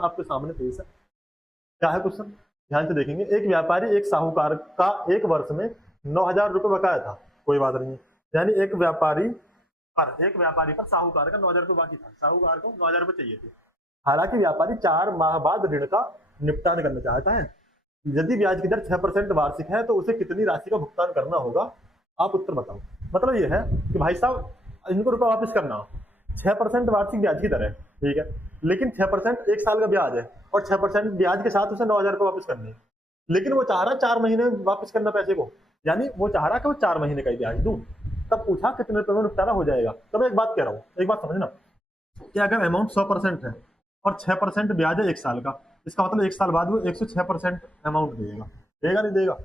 आपके सामने पेश है। क्या है क्वेश्चन, ध्यान से देखेंगे। एक व्यापारी एक साहूकार का एक वर्ष में 9,000 रुपये बकाया था, कोई बात नहीं है, यानी एक व्यापारी पर साहूकार का 9,000 रुपये बाकी था, साहूकार को 9,000 रुपये चाहिए थे। हालांकि व्यापारी 4 माह बाद ऋण का निपटान करना चाहता है। यदि ब्याज की दर 6% वार्षिक है तो उसे कितनी राशि का भुगतान करना होगा, आप उत्तर बताओ। मतलब ये है कि भाई साहब इनको रुपया वापस करना, 6% वार्षिक ब्याज की दर है, ठीक है, लेकिन 6% एक साल का ब्याज है और 6% ब्याज के साथ उसे 9,000 रुपये वापस करने, लेकिन वो चाह रहा 4 महीने में वापस करना पैसे को, यानी वो चाह रहा कि वो 4 महीने का ही ब्याज दूं। तब पूछा कितने रुपए में निपटारा हो जाएगा। तो मैं एक बात कह रहा हूँ, एक बात समझना कि अगर अमाउंट 100% है और 6% ब्याज है एक साल का, इसका मतलब एक साल बाद वो 106% अमाउंट देगा, देगा नहीं देगा।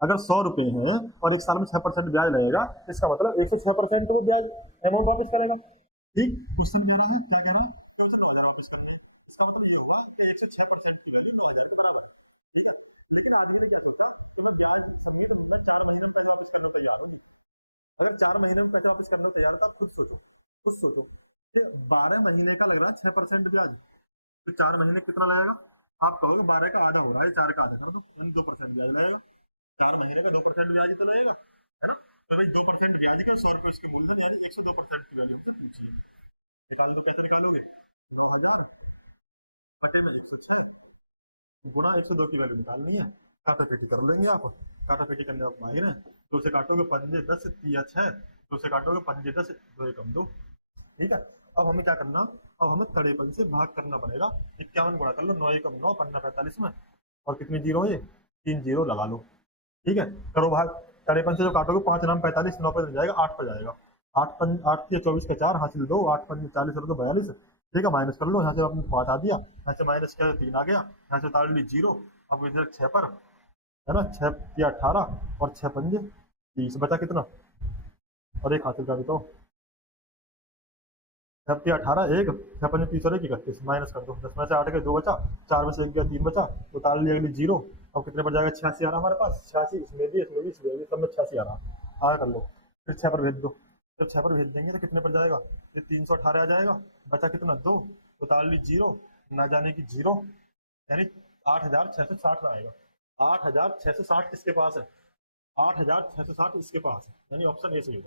अगर 100 रुपए है और एक साल में 6% ब्याज लगेगा, इसका मतलब 106% वो ब्याज अमाउंट वापस करेगा। ठीक, क्वेश्चन कह रहा है, क्या कह रहा है कि उसे 9,000 वापस करने, इसका मतलब ये हुआ कि 106% की वैल्यू 9,000 के बराबर है, ठीक है। लेकिन आदमी ने क्या सोचा कि मैं ब्याज समेत मैं 4 महीने में पैसे वापस करने को तैयार हूँ जी। अगर 4 महीने में पैसे वापस करने को तैयार है तो आप खुद सोचो कि 12 महीने का लग रहा है 6% ब्याज, तो 4 महीने कितना लगेगा। आप कहोगे 12 का आधा हो रहा है, 4 का आधा कर दो, यानी 2% ब्याज लगेगा। 4 महीने का 2% ब्याज ही तो लगेगा, है ना। तो भाई 2% ब्याज के और 100 रुपये उसके मूलधन, यानी 102% की वैल्यू हमसे पूछिए। निकाल दो, कैसे निकालोगे, 9,000 बटे में 106 गुणा 102 की वैल्यू निकालनी है। काटा पीटी कर लेंगे आप, काटा पीटी करने आप माहिर हैं। 2 से काटोगे 5 10 3 6, 2 से काटोगे 5 10 2 एकम 2, ठीक है। अब हमें क्या करना, अब हमें तड़ेपन से भाग करना पड़ेगा। 51 गुणा कर लो, 9 एकम 9, पन्ना 45 में, और कितनी जीरो है, 3 जीरो लगा लो, ठीक है। करो भाग, तड़ेपन से जो काटोगे 5 नाम 45, 9 पे जाएगा, 8 पर जाएगा, 8 24 का 4 हासिल 2, 8 5 40 और 2 42, ठीक है। माइनस कर लो, यहाँ से आपने 5 आ दिया, यहाँ से माइनस किया 3 आ गया, यहाँ से उतार ली 0। अब इधर 6 पर है ना, 6 या 18 और 6 पंजे 30, बचा कितना, और एक हासिल का भी तो 6 18 1, 6 पंजे 30 और 1 31, माइनस कर दो, 10 में से 8 के 2 बचा, 4 में से 1 गया 3 बचा, उतार लिया अगली 0। अब कितने पर जाएगा, 86 आ रहा हमारे पास, 86, इसमें भी सब में 86 आ रहा, आगे कर लो, फिर 6 पर भेज दो। जब 6 पर भेज देंगे तो कितने पर जाएगा, ये 318 आ जाएगा, बचा कितना 2, उतार ली 0, ना जाने की 0, यानी 8,660 आएगा। 8,660 किसके पास है, 8,660 इसके पास है, यानी ऑप्शन ए सही होगा।